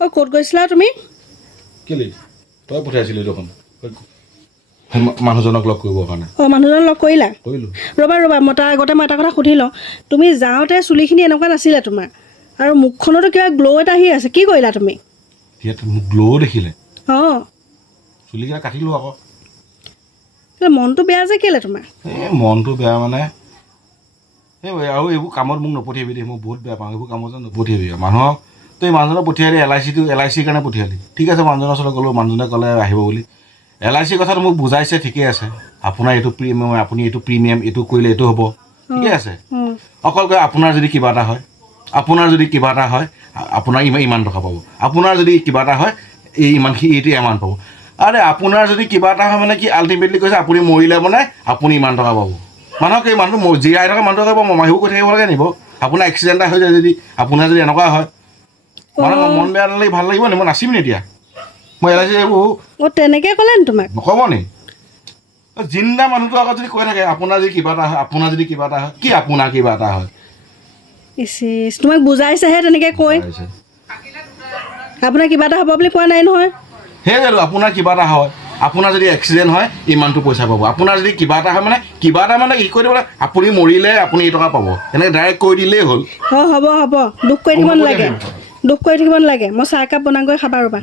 অ ক'ত গৈছিলা তুমি কেলে তই পঠাইছিলি দেখোন মানুহজনক লগ কৰিবৰ কাৰণে অ মানুহজন লগ কৰিলা কৰিলোঁ ৰ'বা মই তাৰ আগতে মই এটা কথা সুধি লওঁ তুমি যাওঁতে চুলিখিনি এনেকুৱা নাছিলে তোমাৰ আৰু মুখখনতো কিবা গ্ল' এটা আহি আছে কি কৰিলা তুমি ইয়াত মোক গ্ল' দেখিলে অঁ চুলিকেইটা কাটিলোঁ আকৌ মনটো বেয়া যে কেলে তোমাৰ এই মনটো বেয়া মানে এই আৰু এইবোৰ কামত মোক নপঠিয়াবি দেই মই বহুত বেয়া পাওঁ এইবোৰ কামত যেন নপঠিয়াবি মানুহক তই মানুহজনক পঠিয়ালি এল আই চিৰ কাৰণে পঠিয়ালি ঠিক আছে মানুহজনৰ ওচৰত গ'লোঁ মানুহজনে ক'লে আহিব বুলি এল আই চিৰ কথাটো মোক বুজাইছে ঠিকেই আছে আপোনাৰ এইটো প্ৰিমিয়াম আপুনি এইটো প্ৰিমিয়াম এইটো কৰিলে এইটো হ'ব ঠিকে আছে অকল কয় আপোনাৰ যদি কিবা এটা হয় আপোনাৰ ইমান টকা পাব আপোনাৰ যদি কিবা এটা হয় ইমানখিনি এইটো এমাউণ্ট পাব আৰে আপোনাৰ যদি কিবা এটা হয় মানে কি আল্টিমেটলি কৈছে আপুনি মৰিলে মানে আপুনি ইমান টকা পাব মানুহক এই মানুহটো জীয়াই থকা মানুহটো পাব মাহিও কৈ থাকিব লাগে নিব আপোনাৰ এক্সিডেণ্ট এটা হৈ যায় যদি আপোনাৰ যদি এনেকুৱা হয় মানে মন বেয়া নালাগি ভাল লাগিব নি মই নাচিম নি এতিয়া মই এল আই চি এইবোৰ তেনেকৈ ক'লে নি তোমাক নক'ব নি জিন্দা মানুহটো আগত যদি কৈ থাকে আপোনাৰ যদি কিবা এটা হয় কি আপোনাৰ কিবা এটা হয় ইচ তোমাক বুজাইছেহে তেনেকৈ কৈ আপোনাৰ কিবা এটা হ'ব বুলি কোৱা নাই নহয় সেইটোৱেতো আপোনাৰ কিবা এটা হয় আপোনাৰ যদি এক্সিডেণ্ট হয় ইমানটো পইচা পাব আপোনাৰ যদি কিবা এটা হয় মানে কি কৈ দিব আপুনি মৰিলে আপুনি এই টকা পাব এনেকৈ ডাইৰেক্ট কৈ দিলেই হ'ল হ'ব দুখ কৰি থাকিব নালাগে মই চাহ একাপ বনাই গৈ খাবা ৰ'বা